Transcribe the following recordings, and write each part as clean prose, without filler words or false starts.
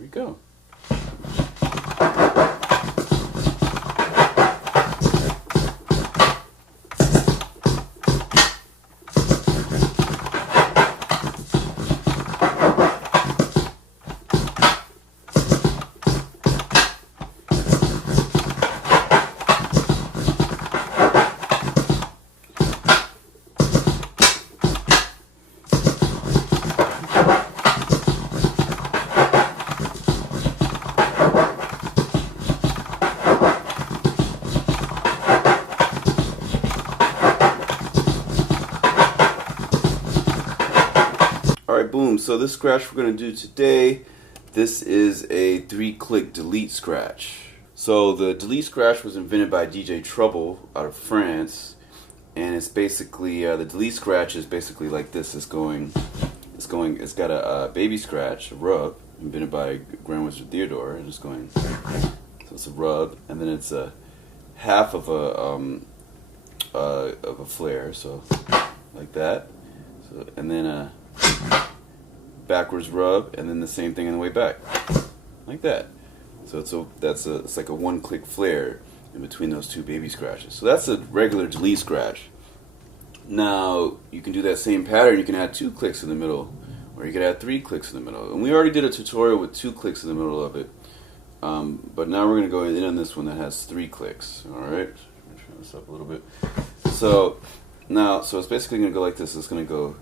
we go. Alright, boom. So this scratch we're going to do today, this is a 3-click delete scratch. So the delete scratch was invented by DJ Trouble out of France, and it's basically, the delete scratch is basically like this. It's got a baby scratch, a rub, invented by Grand Wizard Theodore, and it's going, so it's a rub, and then it's a half of a flare, so like that, so, and then a backwards rub, and then the same thing on the way back, like that. So it's like a 1-click flare in between those two baby scratches. So that's a regular delete scratch. Now you can do that same pattern. You can add 2 clicks in the middle, or you could add 3 clicks in the middle. And we already did a tutorial with 2 clicks in the middle of it, but now we're going to go in on this one that has 3 clicks. All right, let me turn this up a little bit. So now, so it's basically going to go like this. It's going to go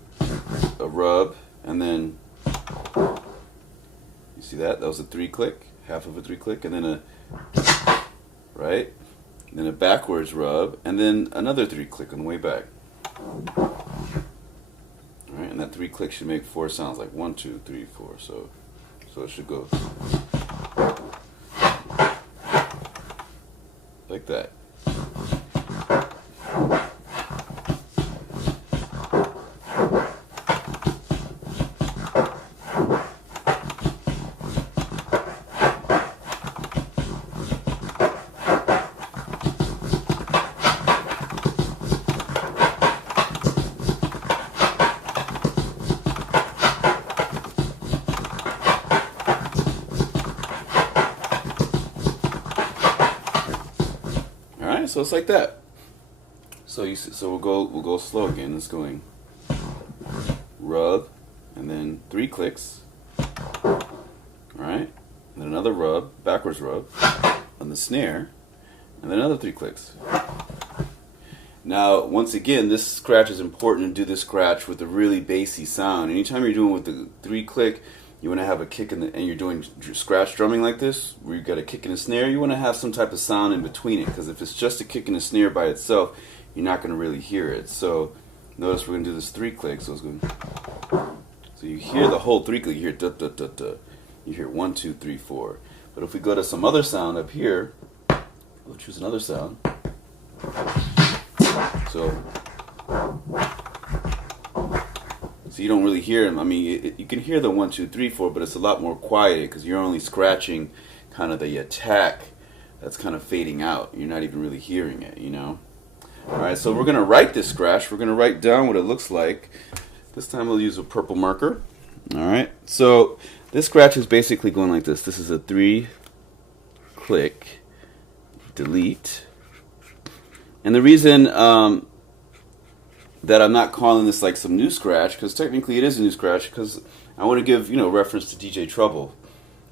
a rub, and then you see that was a 3-click, half of a 3-click, and then a right, and then a backwards rub, and then another 3-click on the way back. All right, and that 3 clicks should make 4 sounds, like 1, 2, 3, 4. So it should go like that. So it's like that. So we'll go slow again. It's going rub, and then 3 clicks. All right, and then another rub, backwards rub on the snare, and then another 3 clicks. Now, once again, this scratch is important to do this scratch with a really bassy sound. Anytime you're doing with the 3-click, you want to have a kick in the, and you're doing scratch drumming like this, where you've got a kick and a snare, you want to have some type of sound in between it, because if it's just a kick and a snare by itself, you're not going to really hear it. So notice we're going to do this 3-click, so it's going, so you hear the whole 3-click, you hear da da da da, you hear 1, 2, 3, 4. But if we go to some other sound up here, we'll choose another sound. So you don't really hear them. I mean, you can hear the 1, 2, 3, 4, but it's a lot more quiet because you're only scratching kind of the attack that's kind of fading out. You're not even really hearing it, you know? Alright, so we're going to write this scratch. We're going to write down what it looks like. This time we'll use a purple marker. Alright, so this scratch is basically going like this. This is a 3-click delete. And the reason that I'm not calling this like some new scratch, because technically it is a new scratch, because I want to give, reference to DJ Trouble,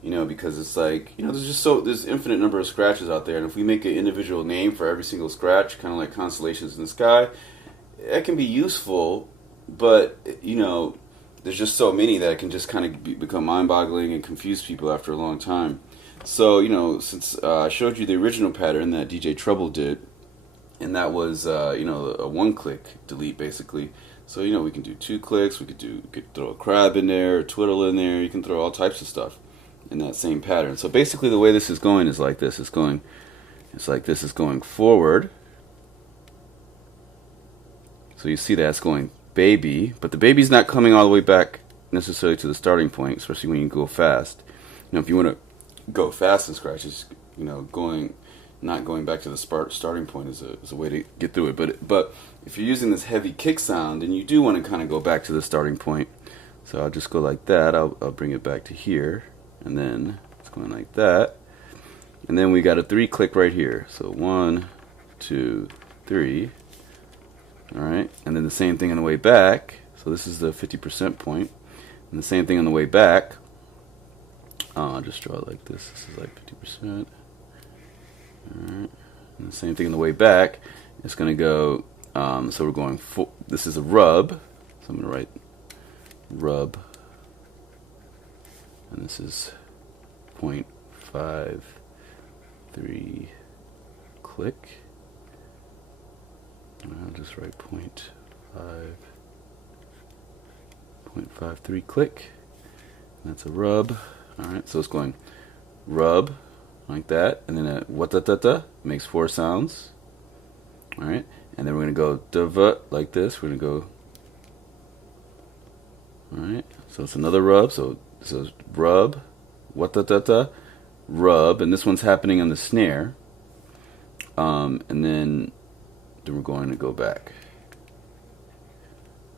because it's like, there's infinite number of scratches out there, and if we make an individual name for every single scratch, kind of like constellations in the sky, it can be useful, but, there's just so many that it can just kind of become mind-boggling and confuse people after a long time. So, since I showed you the original pattern that DJ Trouble did, and that was, a 1-click delete, basically. So, we can do 2 clicks, we could throw a crab in there, a twiddle in there, you can throw all types of stuff in that same pattern. So basically the way this is going is like this. It's like this is going forward. So you see that it's going baby, but the baby's not coming all the way back necessarily to the starting point, especially when you go fast. If you want to go fast in scratches, not going back to the starting point is a way to get through it. But if you're using this heavy kick sound, then you do want to kind of go back to the starting point. So I'll just go like that. I'll bring it back to here. and then it's going like that, and then we got a 3 click right here. So 1, 2, 3. All right, and then the same thing on the way back. So this is the 50% point, and the same thing on the way back. I'll just draw it like this. This is like 50%. All right, and the same thing on the way back. It's going to go. So we're going. This is a rub. So I'm going to write rub, and this is 0.53 click. I'll just write 0.53 click. That's a rub. Alright, so it's going rub like that, and then a what-da-da-da makes 4 sounds. Alright, and then we're going to go da-va like this. We're going to go. Alright, so it's another rub. So rub, what-da-da-da, rub, and this one's happening on the snare. And then we're going to go back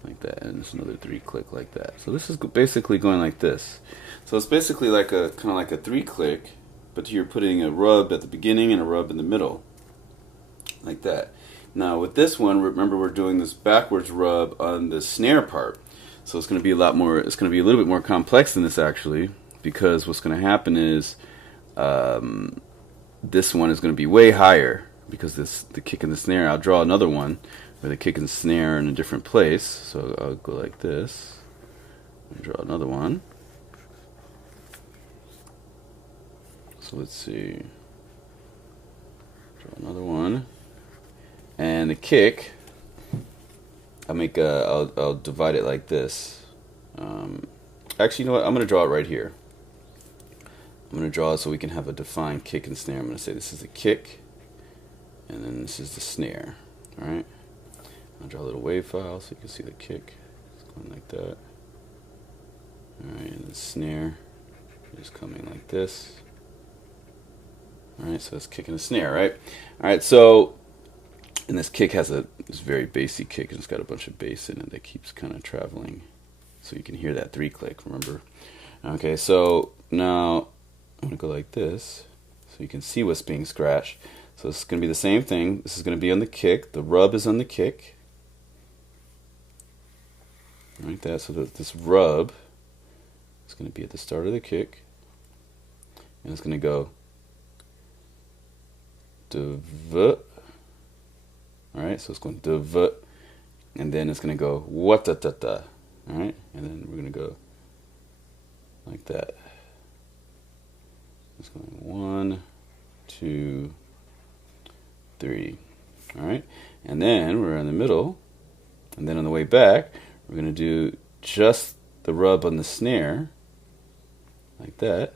like that, and it's another 3 click like that. So this is basically going like this. So it's basically like a kind of like a 3 click, but you're putting a rub at the beginning and a rub in the middle, like that. Now with this one, remember we're doing this backwards rub on the snare part. So it's going to be a lot more. It's going to be a little bit more complex than this actually, because what's going to happen is this one is going to be way higher. Because the kick and the snare, I'll draw another one where the kick and the snare are in a different place. So I'll go like this. And draw another one. So let's see. Draw another one. And the kick, I'll divide it like this. Actually, you know what? I'm going to draw it right here. I'm going to draw it so we can have a defined kick and snare. I'm going to say this is the kick. And then this is the snare. Alright? I'll draw a little wave file so you can see the kick. It's going like that. Alright, and the snare is coming like this. Alright, so it's kick and a snare, right? Alright, so, and this kick has this very bassy kick, and it's got a bunch of bass in it that keeps kind of traveling. So you can hear that 3 click, remember? Okay, so now I'm going to go like this so you can see what's being scratched. So it's going to be the same thing. This is going to be on the kick. The rub is on the kick. Like that. So this rub is going to be at the start of the kick. And it's going to go duv. Alright, so it's going duv. And then it's going to go what-da-da-da. Alright, and then we're going to go like that. It's going 1, 2, 3. Alright, and then we're in the middle, and then on the way back we're going to do just the rub on the snare like that.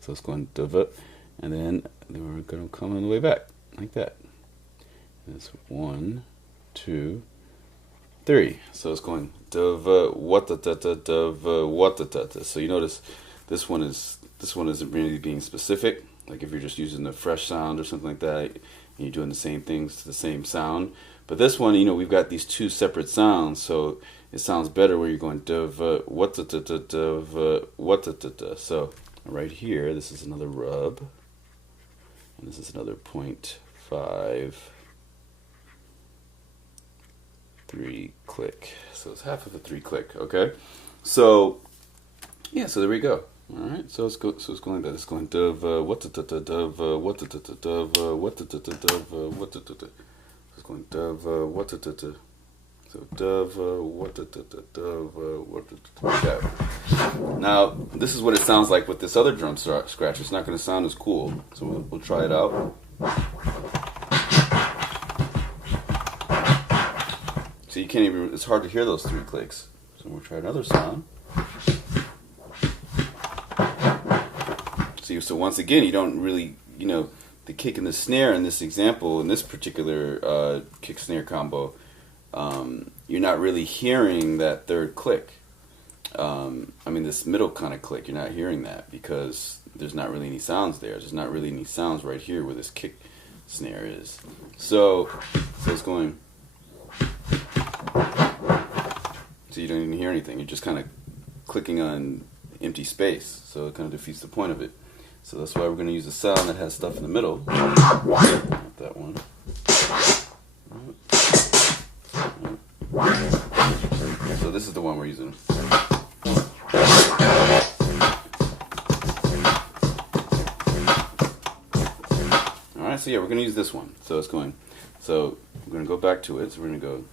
So it's going duv, and then we're going to come on the way back like that. And it's 1, 2, 3. So it's going duv, what-da-da-da, duv, what-da-da-da. So you notice this one isn't really being specific. Like if you're just using the fresh sound or something like that, and you're doing the same things to the same sound. But this one, you know, we've got these 2 separate sounds, so it sounds better when you're going duv, what-da-da-da, duv, what-da-da-da. So right here, this is another rub, and this is another 0.53 click. So it's half of a 3 click. Okay, so yeah, so there we go. All right, so it's going like that. It's going duv, what-da-da-da, duv, what-da-da-da, duv, what-da-da-da, duv, what-da-da-da. It's going duv, what-da-da-da. So duv, what-da-da-da, duv, what-da-da-da. Okay. Now this is what it sounds like with this other drum scratch. It's not going to sound as cool, so we'll try it out. So you can't even. It's hard to hear those 3 clicks. So we'll try another sound. So once again, you don't really, you know, the kick and the snare in this example, in this particular kick snare combo, you're not really hearing that 3rd click. I mean, this middle kind of click, you're not hearing that because there's not really any sounds there. There's not really any sounds right here where this kick snare is. So it's going. So you don't even hear anything. You're just kind of clicking on empty space, so it kind of defeats the point of it. So that's why we're going to use a sound that has stuff in the middle. Not that one. So this is the one we're using. Alright, so yeah, we're going to use this one. So it's going. So we're going to go back to it. So we're going to go.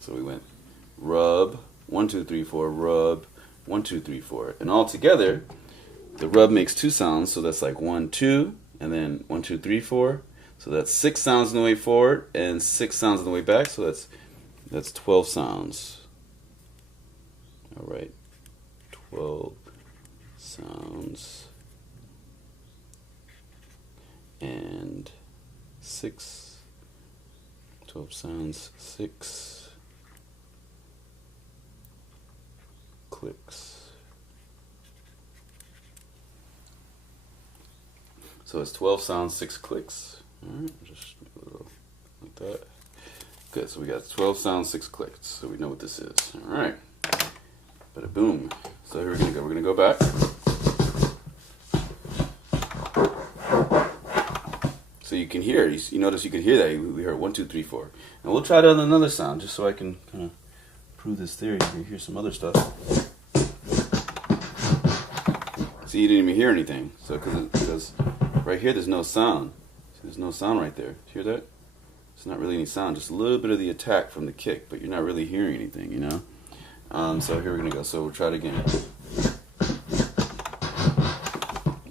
So we went rub, 1, 2, 3, 4, rub, 1, 2, 3, 4. And all together, the rub makes 2 sounds. So that's like 1, 2, and then 1, 2, 3, 4. So that's 6 sounds on the way forward and 6 sounds on the way back. So that's 12 sounds. All right, 12 sounds and 12 sounds, 6 clicks. So it's 12 sounds, 6 clicks. Alright, just a little like that. Good, so we got 12 sounds, 6 clicks. So we know what this is. Alright. Bada boom. So here we're gonna go. We're gonna go back. So you can hear, you notice you can hear that. We heard 1, 2, 3, 4. And we'll try it on another sound just so I can kind of prove this theory. You hear some other stuff. See, you didn't even hear anything. So because right here there's no sound. See, there's no sound right there. Hear that? It's not really any sound. Just a little bit of the attack from the kick, but you're not really hearing anything, you know? So here we're going to go. So we'll try it again.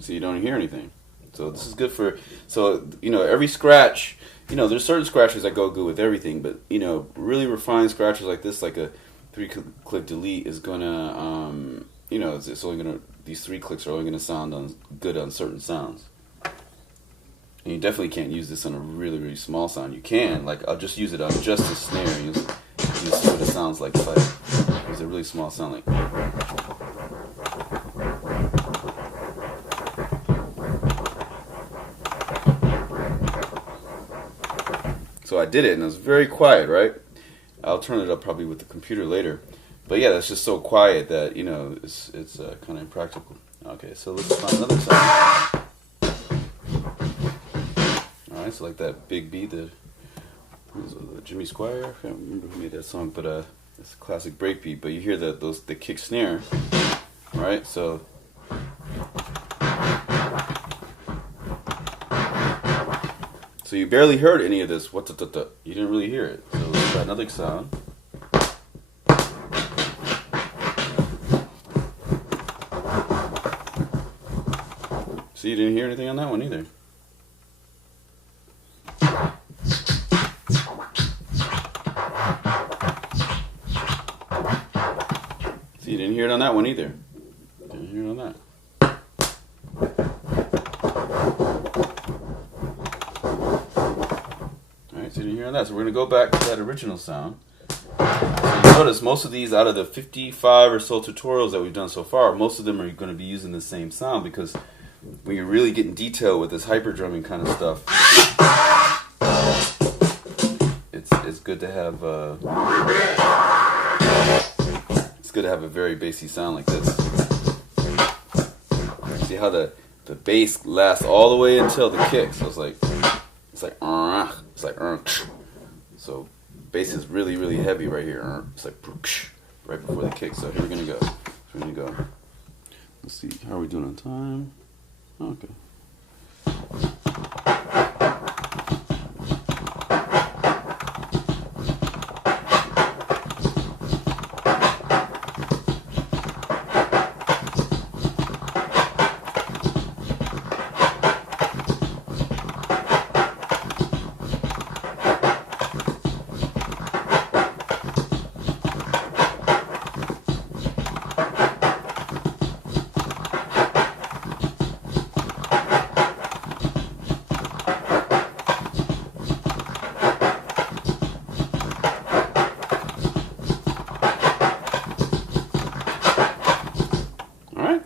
So you don't hear anything. So this is good for, so, you know, every scratch, you know, there's certain scratches that go good with everything, but, you know, really refined scratches like this, like a 3-click delete is going to, you know, it's only going to, these 3 clicks are only going to sound good on certain sounds. And you definitely can't use this on a really, really small sound. You can, like, I'll just use it on just a snare. You see what it sounds like if I use a really small sound like. So I did it, and it was very quiet, right? I'll turn it up probably with the computer later. But yeah, that's just so quiet that, you know, it's kind of impractical. Okay, so let's find another sound. Alright, so like that big beat that Jimmy Squire, I can't remember who made that song, but it's a classic break beat. But you hear the kick snare, right? So you barely heard any of this. What the? You didn't really hear it. So let's try another sound. So you didn't hear anything on that one either. So you didn't hear it on that one either. Didn't hear it on that. Alright, so you didn't hear that. So we're going to go back to that original sound. So you notice most of these, out of the 55 or so tutorials that we've done so far, most of them are going to be using the same sound, because when you're really getting detailed with this hyper drumming kind of stuff, it's good to have a very bassy sound like this. See how the bass lasts all the way until the kick. So it's like so bass is really, really heavy right here. It's like right before the kick. So here we're gonna go. Let's see, how are we doing on time? Okay.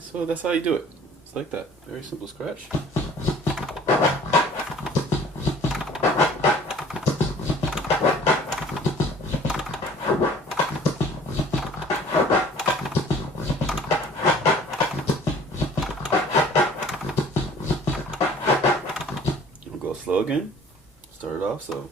So that's how you do it. It's like that. Very simple scratch. slow again. Start it off, so.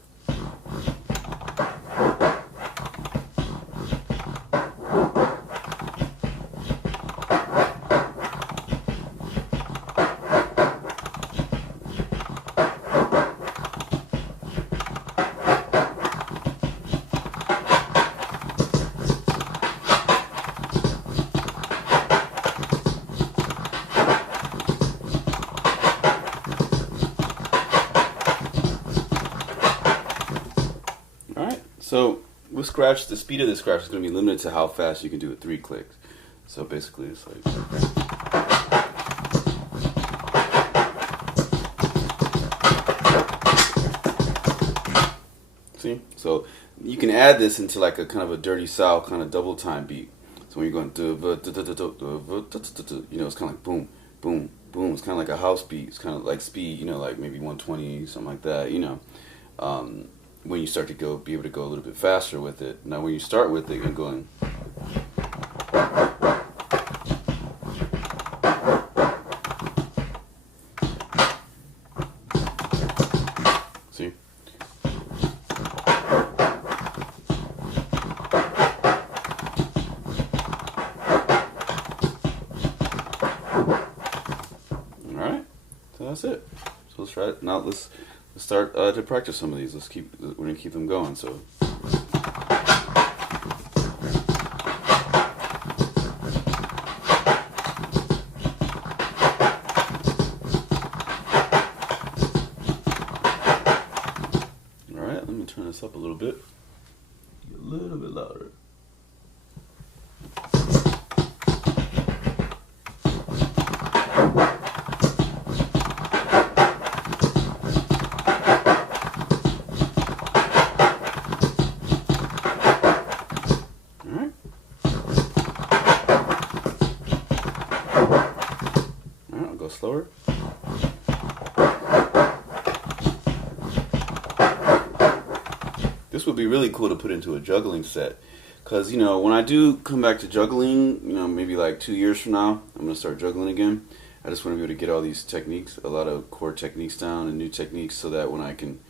So with scratch, the speed of the scratch is going to be limited to how fast you can do it 3 clicks. So basically it's like... See? So you can add this into like a kind of a Dirty South kind of double time beat. So when you're going, you know, it's kind of like boom, boom, boom. It's kind of like a house beat. It's kind of like speed, you know, like maybe 120, something like that, you know. When you start to be able to go a little bit faster with it. Now when you start with it, you're going. See? Alright, so that's it. So let's try it. Now let's start to practice some of these. We're gonna keep them going. So. All right, let me turn this up a little bit. Get a little bit louder. Slower. This would be really cool to put into a juggling set, because you know when I do come back to juggling, you know maybe like 2 years from now, I'm gonna start juggling again. I just want to be able to get all these techniques, a lot of core techniques down and new techniques, so that when I can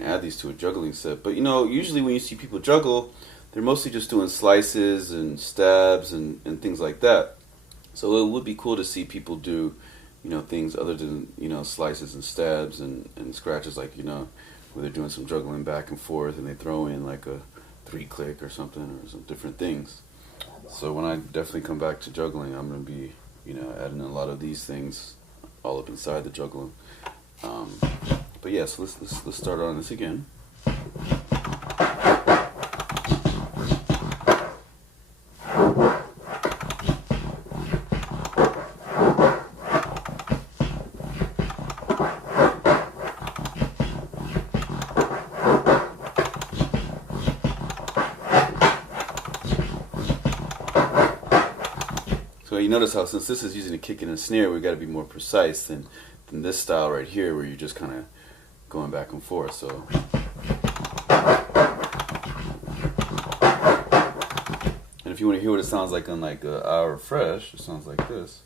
add these to a juggling set. But you know, usually when you see people juggle, they're mostly just doing slices and stabs and things like that. So it would be cool to see people do, you know, things other than, you know, slices and stabs and scratches, like, you know, where they're doing some juggling back and forth and they throw in like a 3 click or something or some different things. So when I definitely come back to juggling, I'm going to be, you know, adding a lot of these things all up inside the juggling. But yeah, so let's start on this again. So you notice how since this is using a kick and a snare, we've got to be more precise than this style right here, where you're just kind of going back and forth. So. And if you want to hear what it sounds like on like Our Fresh, it sounds like this.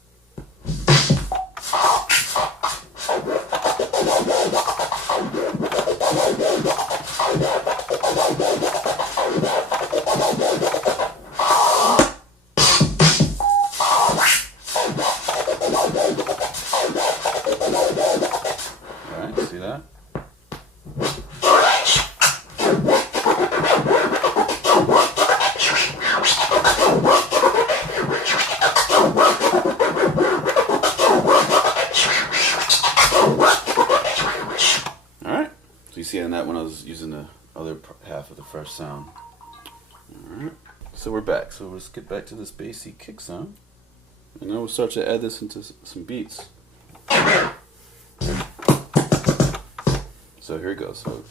Alright, see that? Alright, so you see on that one I was using the other half of the fresh sound. Alright, so we're back. So let's get back to this bassy kick sound. And now we'll start to add this into some beats. So here it goes. So.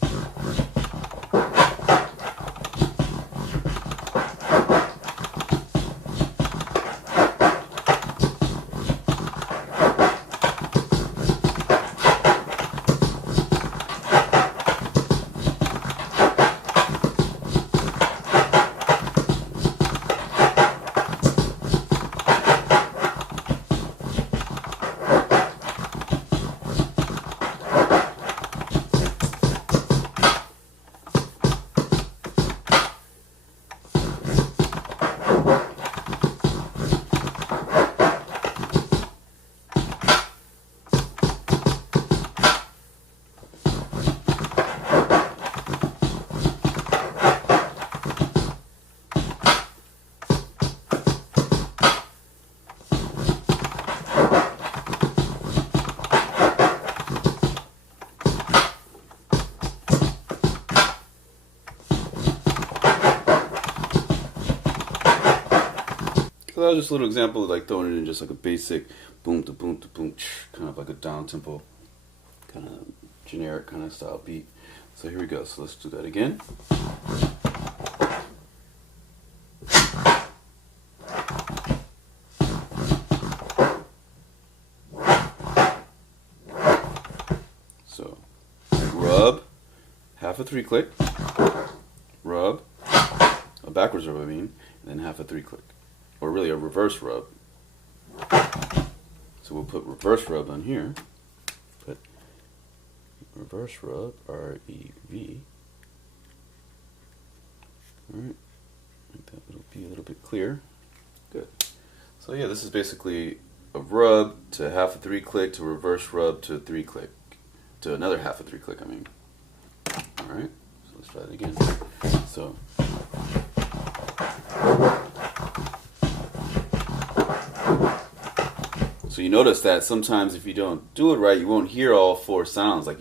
So that was just a little example of like throwing it in just like a basic boom to boom to boom, kind of like a down tempo, kind of generic kind of style beat. So here we go. So let's do that again. So rub, half a 3-click, rub, a backwards rub I mean, and then half a 3-click, or really a reverse rub. So we'll put reverse rub on here. Put reverse rub, R-E-V. Alright, make that little be a little bit clear. Good. So yeah, this is basically a rub to half a 3-click to reverse rub to a 3-click to another half a 3-click I mean. Alright, so let's try it again. So you notice that sometimes if you don't do it right, you won't hear all 4 sounds. Like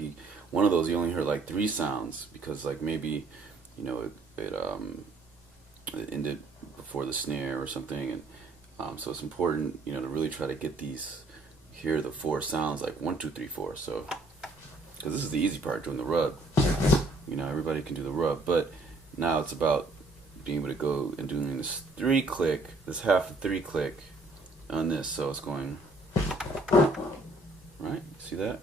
one of those, you only hear like 3 sounds because like maybe, you know, it ended before the snare or something, and so it's important, you know, to really try to get hear the 4 sounds like 1, 2, 3, 4. So because this is the easy part, doing the rub. You know, everybody can do the rub, but now it's about being able to go and doing this 3-click, this half a 3-click on this. So it's going. Right, see that?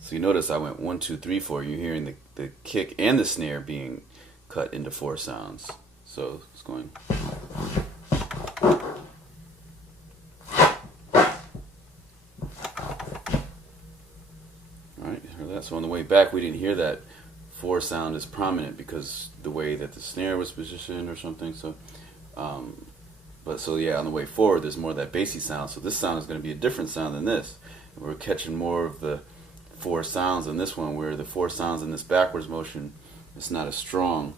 So you notice I went 1, 2, 3, 4. You're hearing the kick and the snare being cut into 4 sounds. So it's going. Alright, heard that? So on the way back we didn't hear that 4 sound as prominent because the way that the snare was positioned or something. So but so yeah, on the way forward there's more of that bassy sound, so this sound is going to be a different sound than this. And we're catching more of the 4 sounds in this one, where the 4 sounds in this backwards motion is not as strong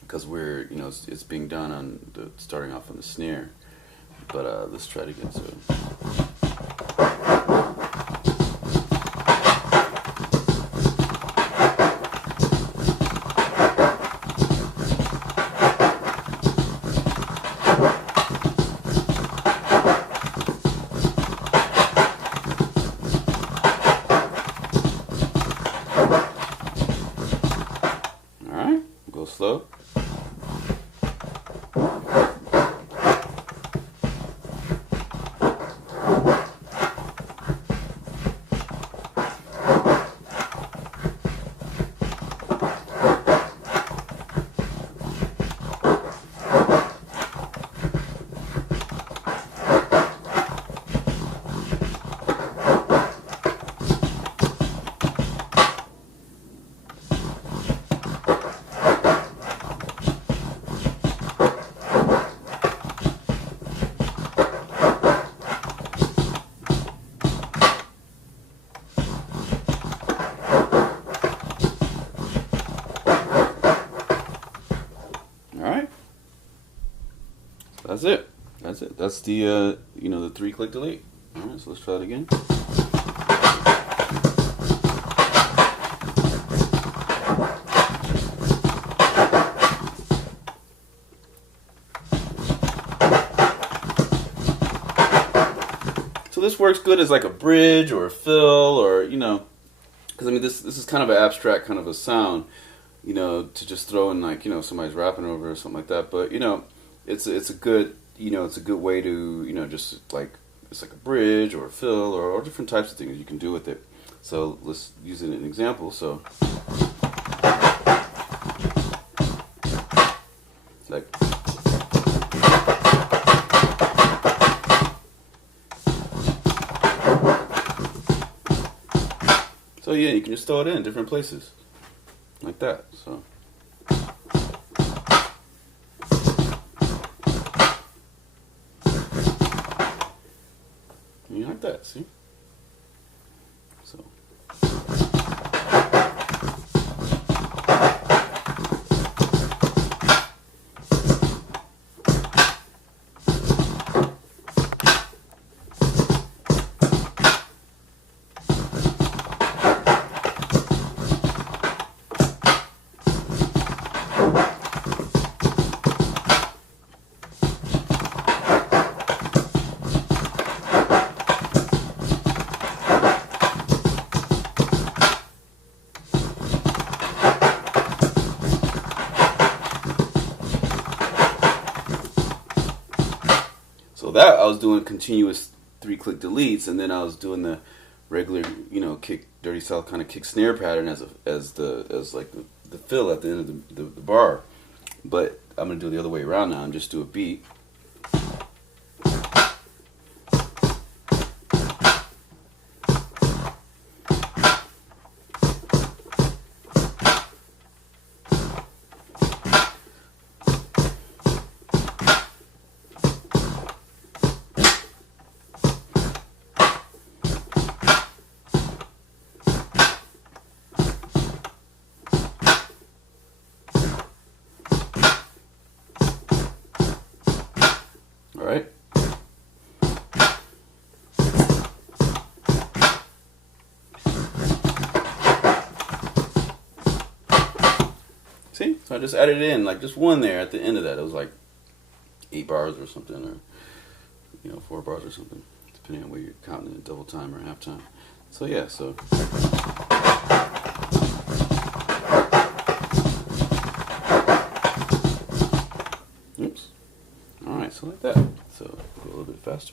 because we're, you know, it's being done on the starting off on the snare. But let's try it again. So go slow. That's it. That's it. That's the you know, the 3 click delete. All right, so let's try it again. So this works good as like a bridge or a fill, or, you know, because I mean this is kind of an abstract kind of a sound, you know, to just throw in, like, you know, somebody's rapping over or something like that. But, you know, it's a good, you know, it's a good way to, you know, just like, it's like a bridge or a fill, or different types of things you can do with it. So let's use it in an example. So like, so yeah, you can just throw it in different places like that. So you like that, see? So So that I was doing continuous 3 click deletes, and then I was doing the regular, you know, kick dirty south kind of kick snare pattern as like the fill at the end of the bar. But I'm gonna do it the other way around now and just do a beat. Alright. See? So I just added in like just one there at the end of that. It was like 8 bars or something, or you know, 4 bars or something, depending on where you're counting it, double time or half time. So yeah, so oops. Alright, so like that. So go a little bit faster.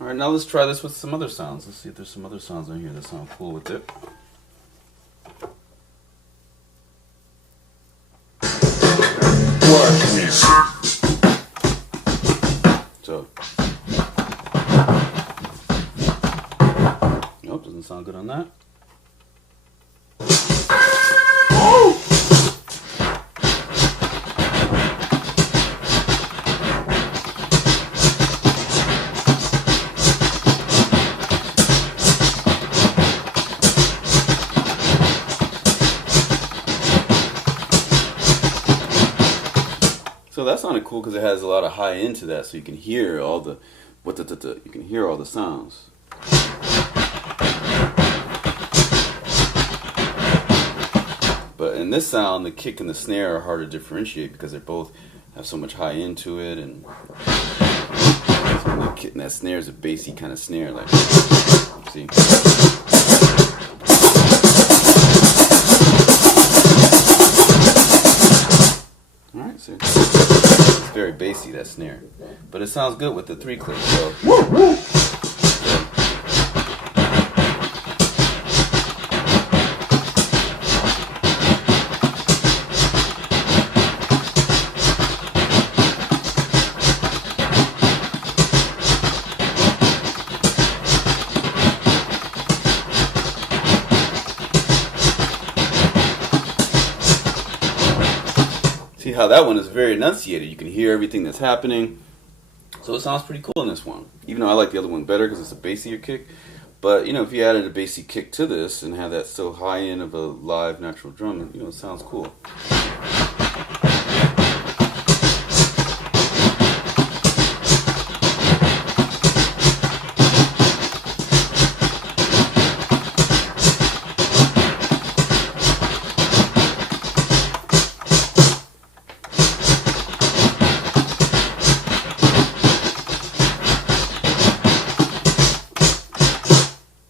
Alright, now let's try this with some other sounds. Let's see if there's some other sounds on here that sound cool with it. So, nope, doesn't sound good on that. So that sounded cool because it has a lot of high end to that, so you can hear all the you can hear all the sounds. But in this sound, the kick and the snare are hard to differentiate because they both have so much high end to it, and so the kick and that snare is a bassy kind of snare, like see. Alright, so it's very bassy, that snare. But it sounds good with the 3 click, so. See how that one is very enunciated. You can hear everything that's happening. So it sounds pretty cool in this one. Even though I like the other one better because it's a bassier kick. But, you know, if you added a bassy kick to this and have that so high end of a live natural drum, you know, it sounds cool.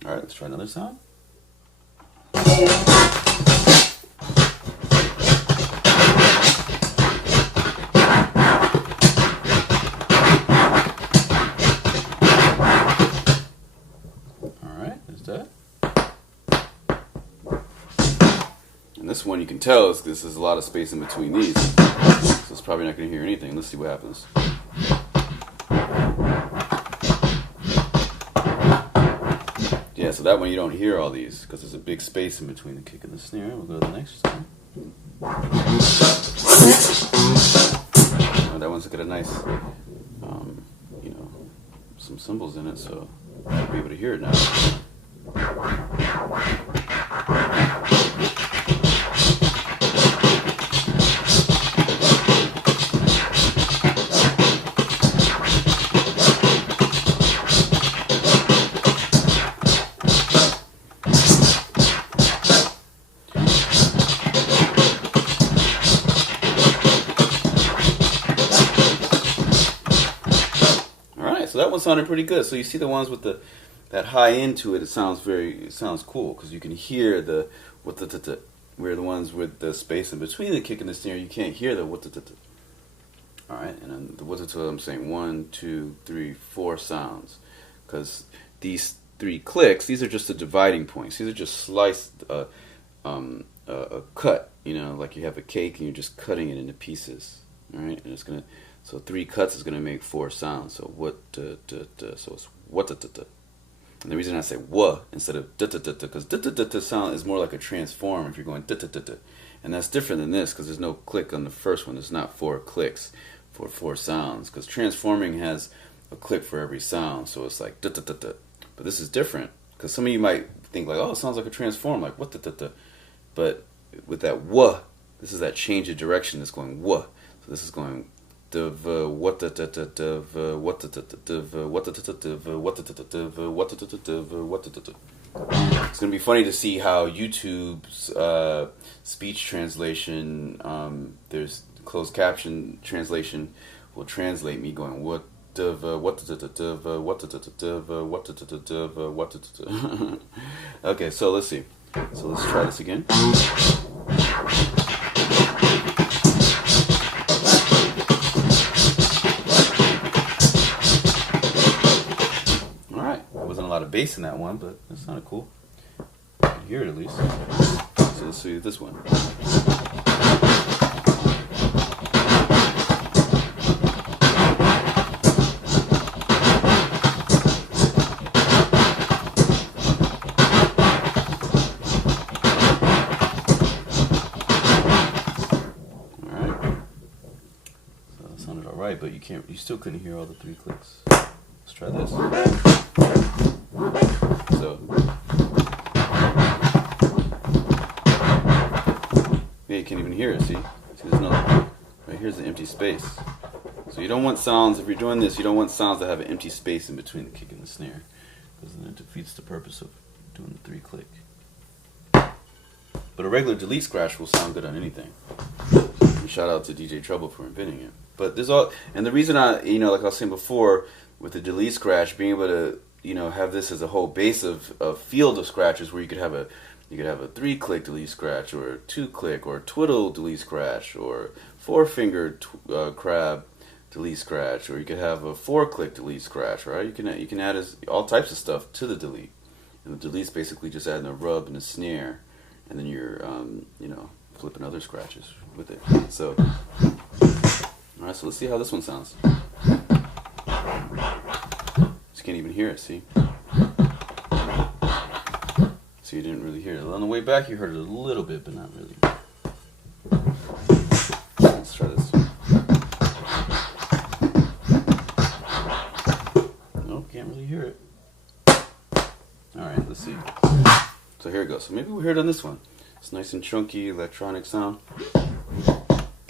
Alright, let's try another sound. Alright, there's that. And this one you can tell is this is a lot of space in between these. So it's probably not going to hear anything. Let's see what happens. Yeah, Yeah, so that one you don't hear all these because there's a big space in between the kick and the snare. We'll go to the next one. Oh, that one's got a nice, you know, some cymbals in it, so you'll be able to hear it now. So that one sounded pretty good. So you see the ones with that high end to it. It sounds cool because you can hear the where the ones with the space in between the kick and the snare, you can't hear the what. All right, and then the what. I'm saying 1, 2, 3, 4 sounds because these 3 clicks. These are just the dividing points. These are just sliced a cut. You know, like you have a cake and you're just cutting it into pieces. All right, and it's gonna. So 3 cuts is going to make 4 sounds. So what, so it's what, and the reason I say what instead of because sound is more like a transform if you're going and that's different than this because there's no click on the first one. There's not 4 clicks for 4 sounds because transforming has a click for every sound. So it's like but this is different because some of you might think like, oh, it sounds like a transform, like what, but with that what, this is that change of direction that's going what. So this is going it's gonna be funny to see how YouTube's speech translation, there's closed caption translation, will translate me going what. Okay, so let's see. So let's try this again. Wasn't a lot of bass in that one, but that sounded cool. You can hear it at least. So let's see this one. Alright. So that sounded alright, but you still couldn't hear all the 3 clicks. Let's try this. So, yeah, you can't even hear it, see there's no, right here's the empty space. So you don't want sounds, if you're doing this, you don't want sounds that have an empty space in between the kick and the snare, because then it defeats the purpose of doing the 3 click. But a regular delete scratch will sound good on anything. And shout out to DJ Trouble for inventing it. But there's all, and the reason like I was saying before, with the delete scratch, being able to have this as a whole base of field of scratches where you could have a 3-click delete scratch or a 2-click or twiddle delete scratch or 4-finger crab delete scratch, or you could have a 4-click delete scratch, right? You can add all types of stuff to the delete, and the delete's basically just adding a rub and a snare, and then you're flipping other scratches with it. So all right, so let's see how this one sounds. You can't even hear it, see? So you didn't really hear it. On the way back you heard it a little bit, but not really. Let's try this. Nope, can't really hear it. Alright, let's see. So here it goes. So maybe we'll hear it on this one. It's nice and chunky, electronic sound.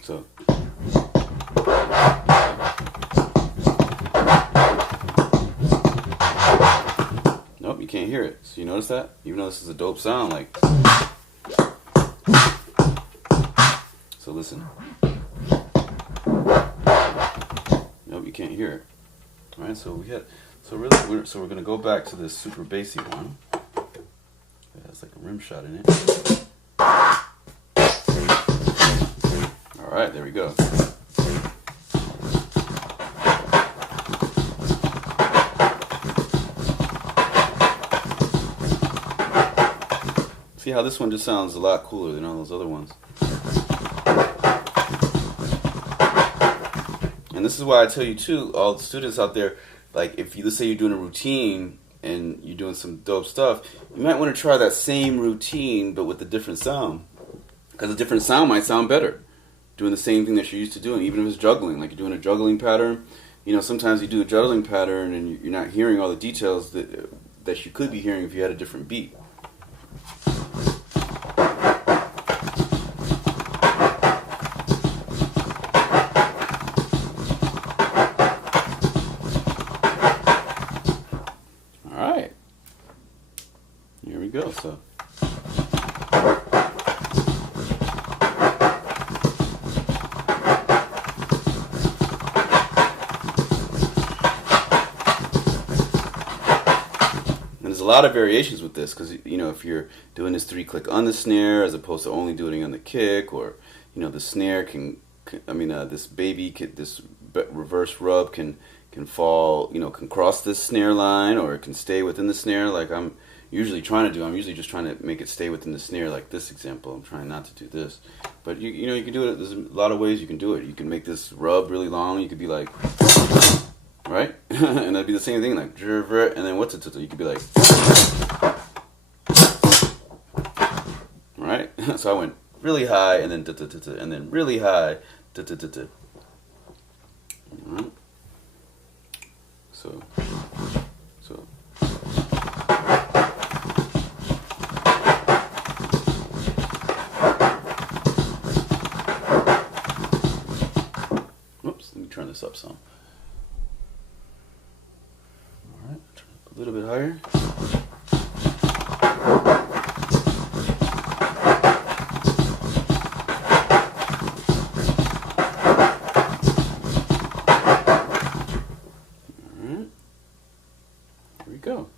So you can't hear it. So you notice that? Even though this is a dope sound, like. So listen. Nope, you can't hear it. All right, so we're gonna go back to this super bassy one. It has like a rim shot in it. All right, there we go. See how this one just sounds a lot cooler than all those other ones. And this is why I tell you too, all the students out there, like if you, let's say you're doing a routine and you're doing some dope stuff, you might want to try that same routine but with a different sound, because a different sound might sound better doing the same thing that you're used to doing, even if it's juggling. Like you're doing a juggling pattern, you know, sometimes you do a juggling pattern and you're not hearing all the details that you could be hearing if you had a different beat. Alright. Here we go. So there's a lot of variations with this, because you know, if you're doing this 3-click on the snare as opposed to only doing it on the kick, or you know, the snare this reverse rub can fall, you know, can cross this snare line, or it can stay within the snare, like I'm usually trying to do. I'm usually just trying to make it stay within the snare, like this example. I'm trying not to do this, but you know, you can do it. There's a lot of ways you can do it. You can make this rub really long. You could be like, right? And that'd be the same thing, like, and then what's it? You could be like, right? So I went really high, and then and then really high, Alright. So. Oops, let me turn this up some. Alright, turn it up a little bit higher. Alright, here we go.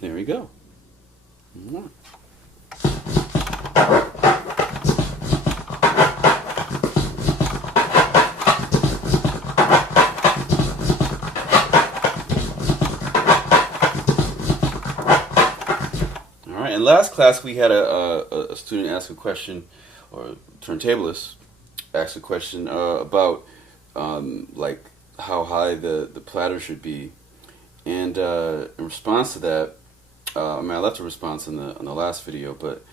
There we go. Alright. In last class we had a student ask a question, or a turntablist asked a question about like how high the platter should be, and in response to that, I left a response on the last video, but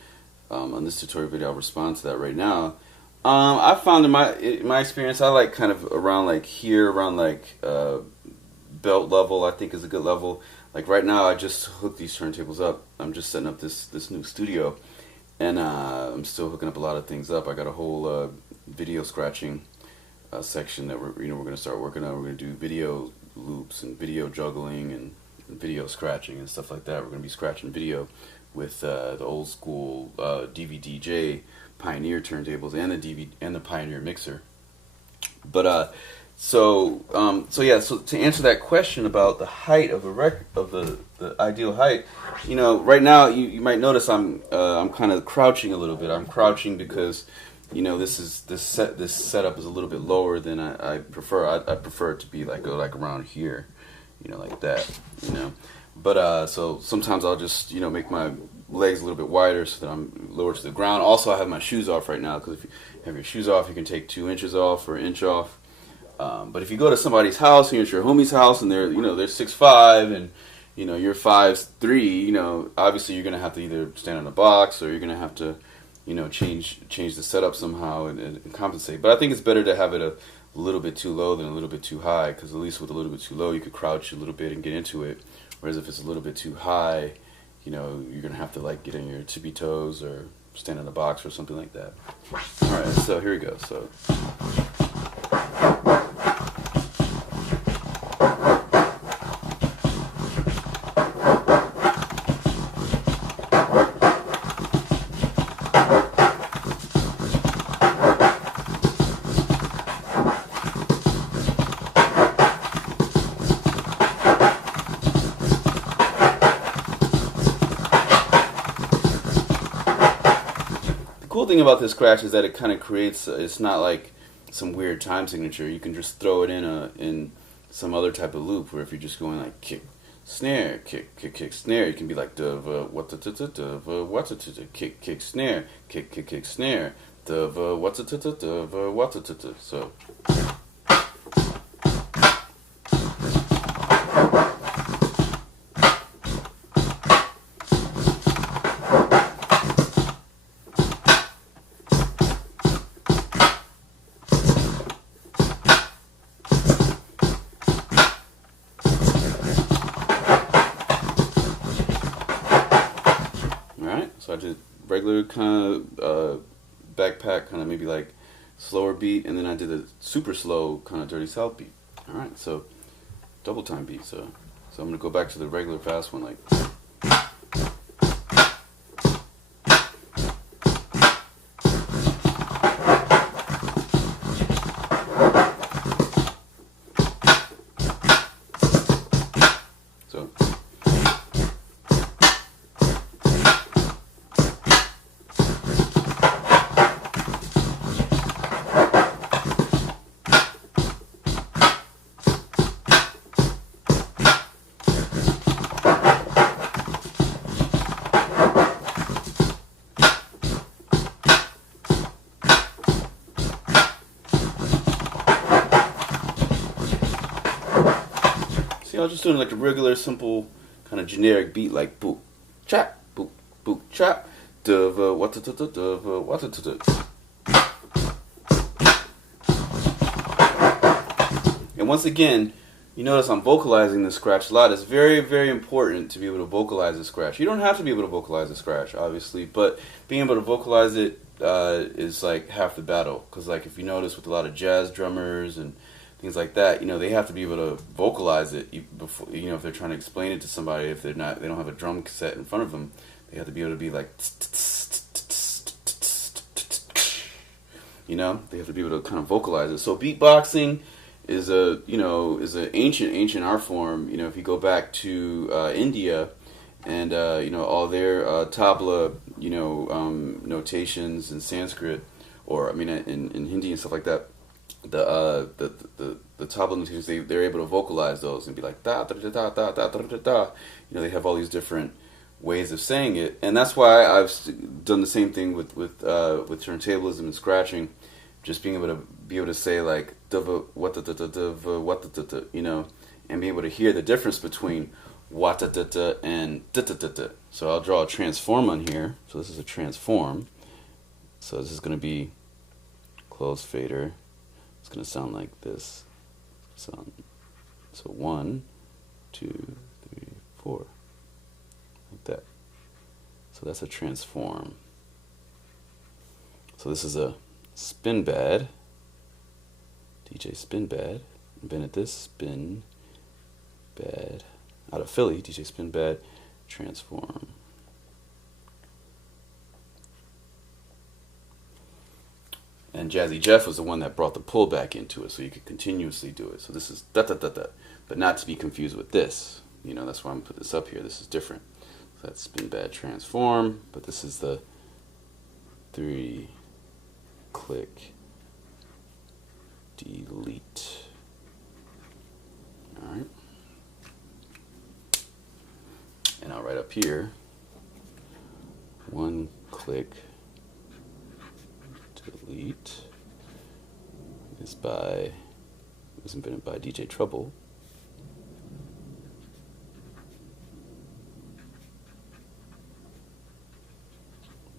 on this tutorial video I'll respond to that right now. I found in my experience, I like kind of around like here, around like belt level, I think is a good level. Like right now I just hooked these turntables up. I'm just setting up this new studio, and I'm still hooking up a lot of things up. I got a whole video scratching section that we're going to start working on. We're going to do video loops and video juggling and video scratching and stuff like that. We're going to be scratching video with the old school DVD-J Pioneer turntables and the Pioneer mixer. But so to answer that question about the height of the ideal height, you know, right now you might notice I'm kind of crouching a little bit. I'm crouching because, you know, this setup is a little bit lower than I prefer. I prefer it to be like around here, you know, like that, you know. But so sometimes I'll just, you know, make my legs a little bit wider so that I'm lower to the ground. Also, I have my shoes off right now, because if you have your shoes off, you can take 2 inches off or 1 inch off. But if you go to somebody's house, you're at your homie's house, and they're 6'5", and you know you're 5'3", you know, obviously you're gonna have to either stand on a box, or you're gonna have to, you know, change the setup somehow and compensate. But I think it's better to have it a little bit too low than a little bit too high, because at least with a little bit too low, you could crouch a little bit and get into it. Whereas if it's a little bit too high, you know, you're gonna have to like get on your tippy toes or stand on a box or something like that. All right, so here we go. So. thing about this scratch is that it kind of creates. It's not like some weird time signature. You can just throw it in some other type of loop, where if you're just going like kick, snare, kick, snare, you can be like kick, snare, kick, snare, so. So I did regular kind of backpack, kind of maybe like slower beat, and then I did a super slow kind of Dirty South beat. All right, so double time beat. So I'm gonna go back to the regular fast one, like. So. I was just doing like a regular, simple, kind of generic beat, like boop, chop, boop, boop, chop, and once again, you notice I'm vocalizing the scratch a lot. It's very, very important to be able to vocalize the scratch. You don't have to be able to vocalize the scratch, obviously, but being able to vocalize it is like half the battle. Because like if you notice with a lot of jazz drummers and things like that, they have to be able to vocalize it before, if they're trying to explain it to somebody. If they don't have a drum cassette in front of them, they have to be able to be like, they have to be able to kind of vocalize it. So beatboxing is an ancient art form. If you go back to India and all their tabla, notations in Sanskrit, or in Hindi and stuff like that. The tabla notations, they're able to vocalize those and be like da da da da da da da da. They have all these different ways of saying it, and that's why I've done the same thing with turntablism and scratching, just being able to say like what and be able to hear the difference between what and da. So I'll draw a transform on here. So this is a transform. So this is going to be closed fader. It's going to sound like this. So 1, 2, 3, 4. Like that. So that's a transform. So this is a spin bad. DJ Spin Bad. Invented this. Spin Bad. Out of Philly. DJ Spin Bad. Transform. And Jazzy Jeff was the one that brought the pullback into it, so you could continuously do it. So this is da da da da, but not to be confused with this. That's why I'm put this up here. This is different. So that's spin bad transform, but this is the 3 click delete. All right. And I'll write up here 1 click delete was invented by DJ Trouble.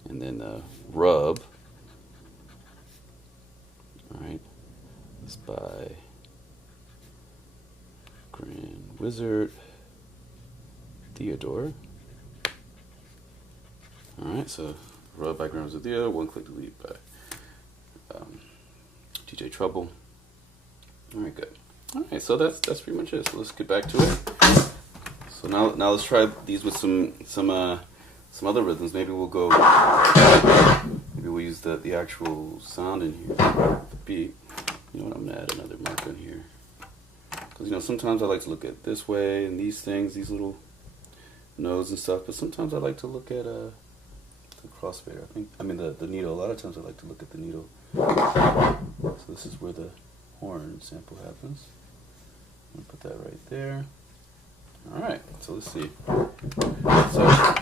And then the rub, alright, is by Grand Wizard Theodore. Alright, so rub by Grand Wizard Theodore, 1 click delete by DJ Trouble. All right, good. All right, so that's pretty much it. So let's get back to it. So now let's try these with some other rhythms. Maybe we'll use the actual sound in here, the beat. I'm gonna add another mark on here because sometimes I like to look at this way and these things, these little nodes and stuff. But sometimes I like to look at the crossfader. I mean the needle. A lot of times I like to look at the needle. So this is where the horn sample happens. I'm gonna put that right there. All right. So let's see. So